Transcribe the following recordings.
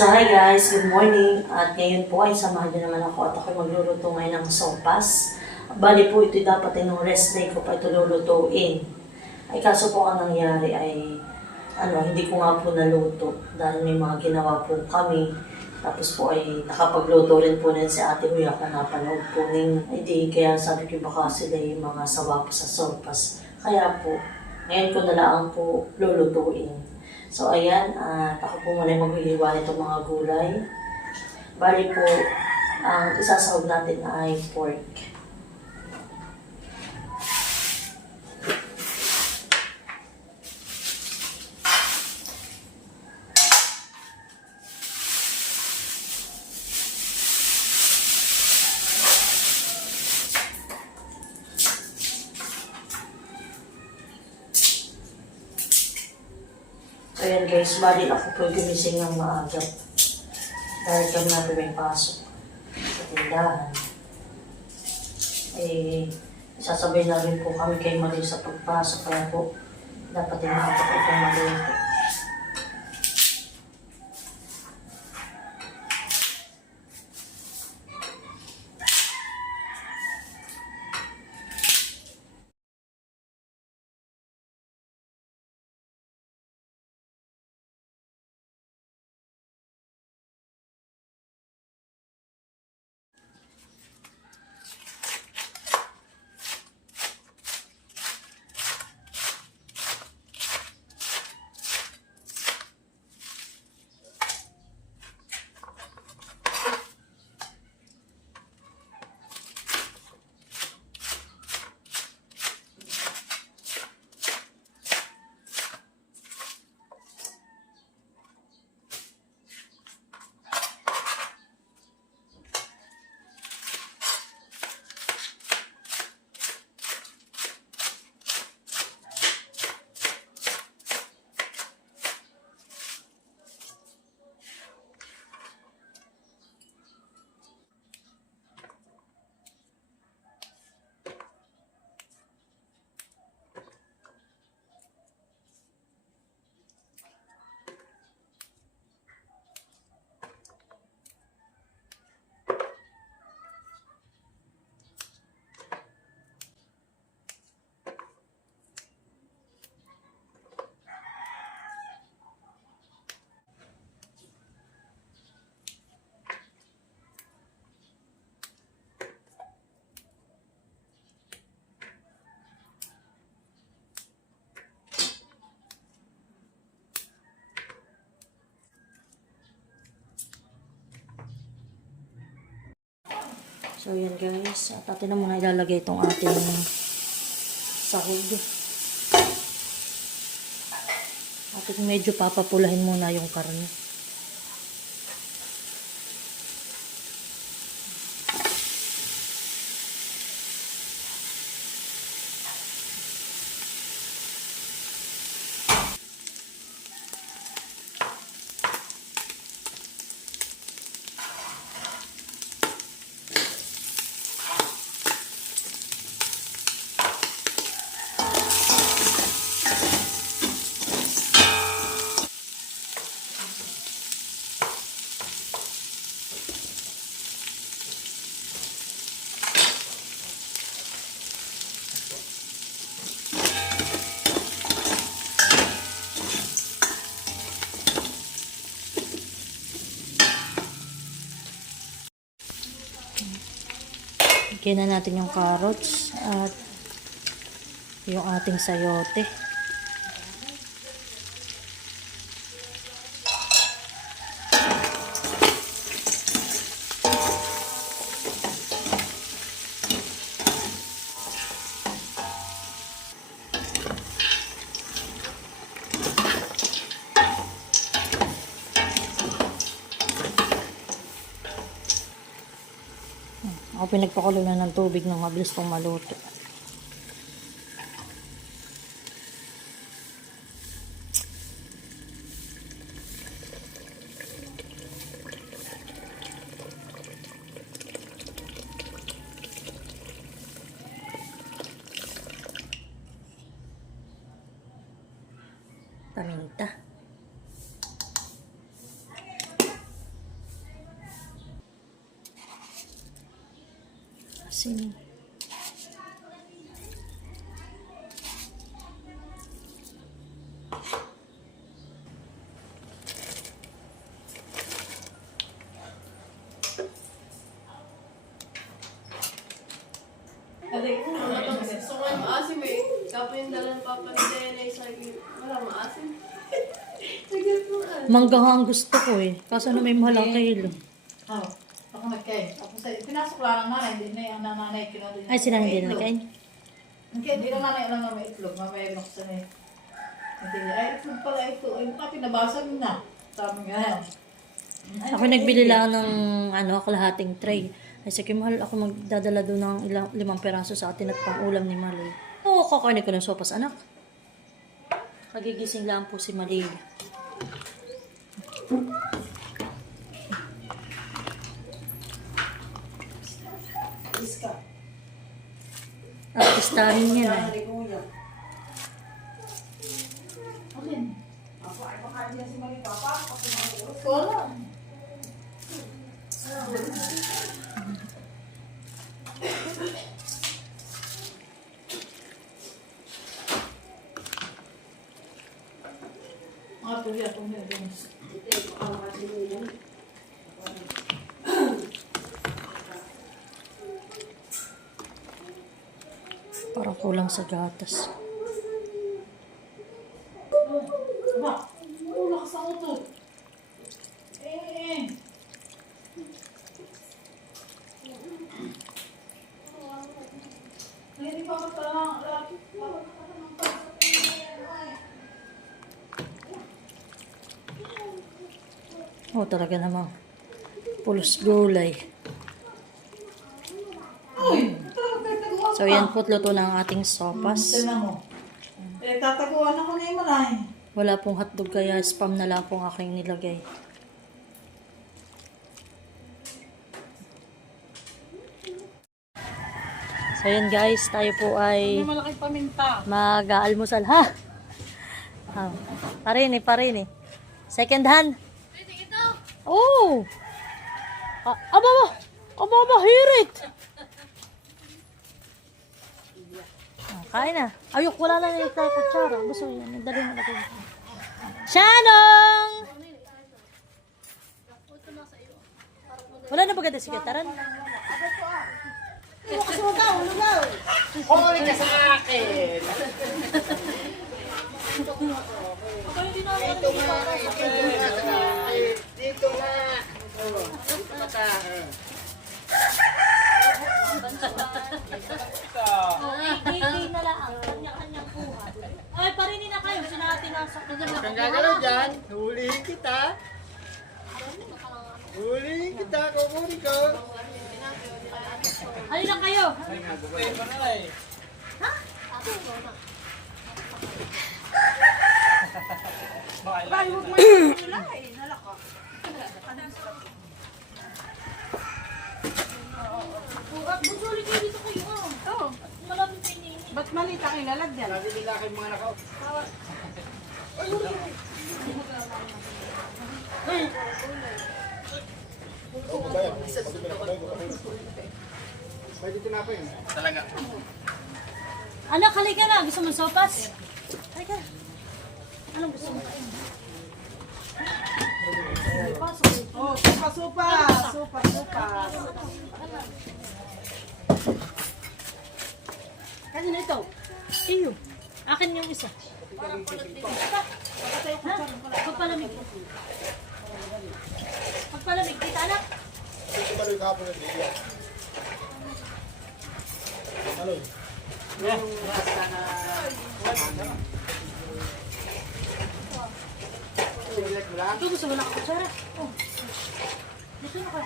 So hi guys, good morning. At ngayon po ay samahan niyo naman ako at ako magluluto ngayon ng sopas. Bali po ito dapat ay nung rest day ko pa ito lulutuin. Ay kaso po ang nangyari ay hindi ko nga po naluto dahil may mga ginawa po kami. Tapos po ay nakapagluto rin po din si Ate Huy ako napanood po ning kaya sabi ko baka sila yung mga sawa po sa sopas. Kaya po, ngayon ko na lang po lulutuin. So ayan, ako po muna maghihiwa nitong mga gulay. Bali po, ang isasahog natin ay pork. So ayan guys, bali ako po gumising ng maaga. Dahil kami natin may pasok sa tindahan. Isasabay na rin po kami kay Mali sa pagpasok. Kaya po, dapat din nakapag itong maluto. So yan guys, at atin na muna ilalagay itong ating sahog. Atin medyo papapulahin muna yung karne. Lagyan na natin yung carrots at yung ating sayote. Ako pinagpakulo na ng tubig nang mabilis pong maluto. Paminta. Sino? So ngayon maasim eh. Tapos yung dala ng papa ni Dene, sabi, wala maasim. Nagagawa. Mangga nga ang gusto ko eh. Kaso na may mahal ang kilo. Oh, baka nagkain. Tapos pinasok lang ng nanay, hindi na yung nanay kinuha. Ay, sila hindi na nakain. Hindi na nanay alam na may itlog, mamaya binuksan eh. Hindi niya, ay itlog pala ito. Ay, baka pinabasag na. Sabi nga yan. Ako nagbili lang ng kalahating tray. Ay, sige, mahal ako magdadala doon ng 5 peraso sa atin at pang-ulam ni Maloy. Oo, kakainin ko ng sopas, anak. Kagigising lang po si Maloy. Iska. Artistahin niya na. Alin? Ako ay baka niya si Mami Papa. Wala. Tuloy akong nagawin. Parang kulang sa gatas. Aba, ulak sa uto. Eh. Hindi pa matalang laki. Oh, talaga namang pulos gulay. So, yan po luto ng ating sopas. Tignan mo. Tataguan ako na yung malay. Wala pong hotdog kaya spam na lang pong aking nilagay. So, yan guys. Tayo po ay Malaking paminta. mag-aalmusal, ha? Parin eh. Second hand. Oh! Aba, hirit! Kain na. Ayok, wala na yung kutsara. Gusto yun. Dali mo na ito. Shanong! Wala na ba ganda si Kataran? Huli ka sa akin! Dito nga! Hindi na lang. Kanya-kanyang kuha. Ay, parinin na kayo. Sinati na sa Kung gagalaw dyan, hulihin kita. Hulihin kita, kukunin ko. Halina kayo. Busuli kayo dito kayo. Oo. Malamig kayo niyo. Ba't malita kayo lalagyan? Sabi nila kay mga nakaw. Pwede tinapin. Talaga. Anak, halika na. Gusto mo sopas? Halika na. Anong gusto mo? Oh, supa. Kasi na ito. Iyo. Akin yung isa. Ha? Pagpalamig. Pagpalamig. Kita anak. Ito ba yung kapon ng video? Maloy. Sigilat mo lang. Ito gusto mo na kutsara. Oh. Dito na ka.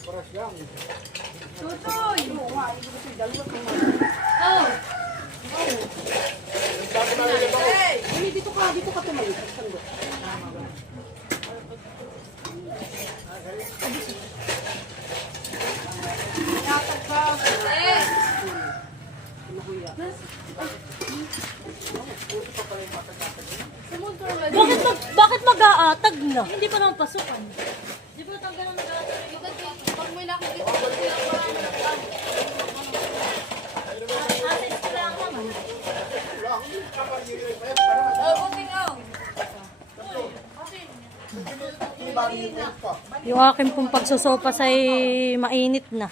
Paras lang. Tutoy! Oh! Bago na rin ako. Dito ka tumalit. Bakit mag-aatag na? Hindi pa naman pasukan. Di ba tanggal ang nag-aatag? Yung akin pong pagsusopas ay mainit na.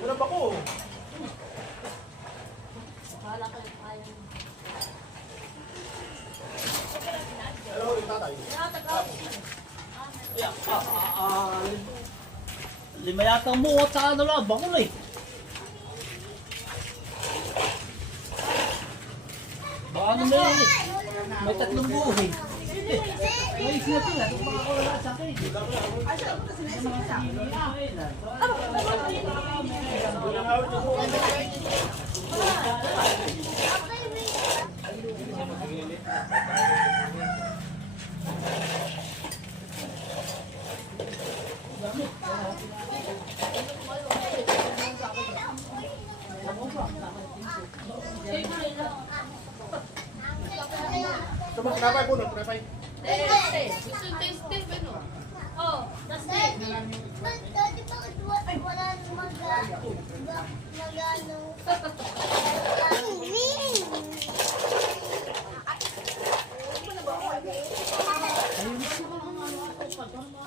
Wala pa ko. Hello, tatay. Lima yata ang muot sa ano lang, bakul eh. Baka ano na yun eh. May tatlong buo eh. May sinatila, kung baka ko wala sa akin. Sabang tinapay po, tinapay. Gusto yung taste ano?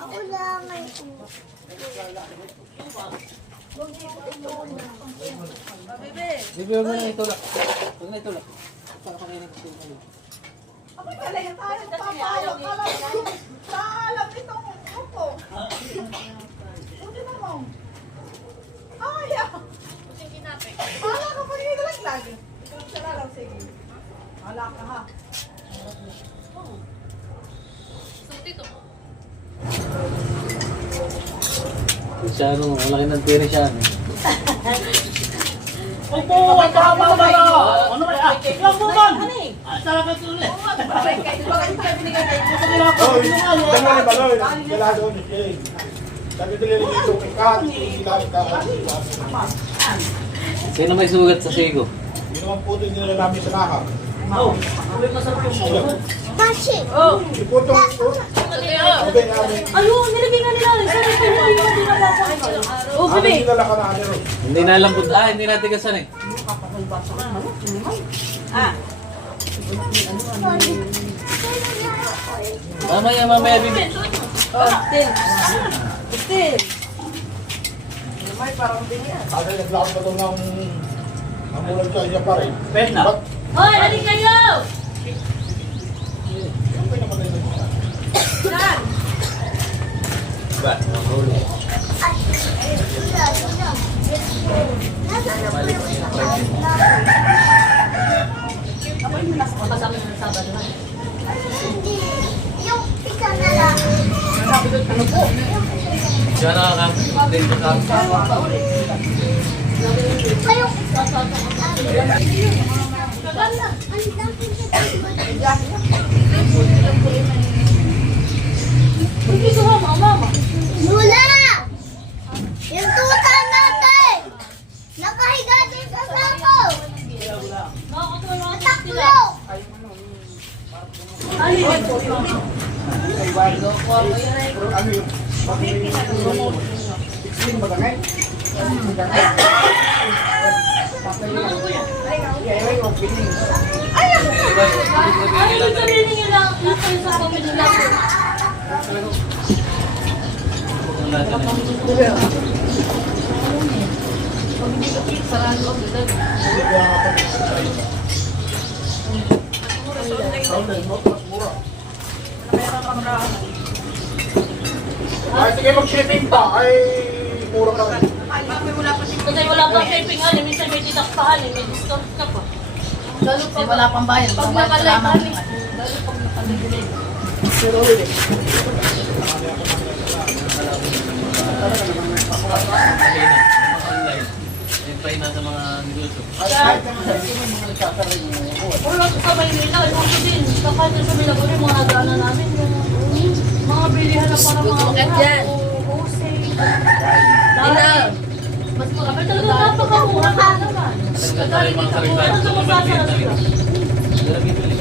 Ako lang ay Bibigyan mo na itulak. Huwag na itulak. Para pakainin ko ito. Ako'y kalaya tayo, papalok ka lang. Saalam itong upo. Buti na mo. Ayaw. Gusto yung kinapay. Wala ka pa rin nalaglag. Ikaw sila lang, sige. Wala ka ha. So, dito. Siya ano, malaki ng tiri siya. Opo, ay tama ba na? Ano ba? Ikaw mo man! Sarap ito ulit. Oy, dalawa ni Baloy. Dala doon. Sabi dali ni Ito, ikat, ikat. Sino may sugat sa sigo? Yun naman po ito nila namin sa nakak. Oh, may masarap yung muot. Tashi. Iputong ito. Sabi namin. Ayun, nilagay nga nila. Sabi ko nila yung hindi napapakal. Oh, Ano nila ka na ano? Hindi nalambot. Hindi natigasan eh. Mamaya bibig. Kasi naglakad pa ito ng amulan sa iya pa rin. Pwede na. Ba't? Hoy, halika kayo! Yung pinapatay na siya. Ba? Mahuli. Hindi. Yung isa na lang. Siya nakaka-update ko sa Kayo. Ganda. Ang dami sa Hindi ko mama. Lula! Yung tuta natin! Nakahiga din sa sako! Taklo! Ano yun? Ano yun? Sixteen ba kagay? Ay, ibig sabihin niyo lang. Nasa yung sa comment natin. Ay, sige mag-shipping pa. Ay, mura ka rin. Kasi wala pang shipping, ano, minsan may didaktahan, may discount ka pa. Lalo pa Wala pang bayan. pag nakalay kami. Lalo pag nakalay. Pero ulit. Hintay na sa mga negosyo. Ay, kahit naman sa hindi mo nagkakaroon yung Wala sa Maynila, yung din. Kapag sa Maynila, mga nagana namin yung Tumakit dyan. Ina. Mas makapal talaga napakamura ka naman. Tayo mga karigado sa mga maliit na rin.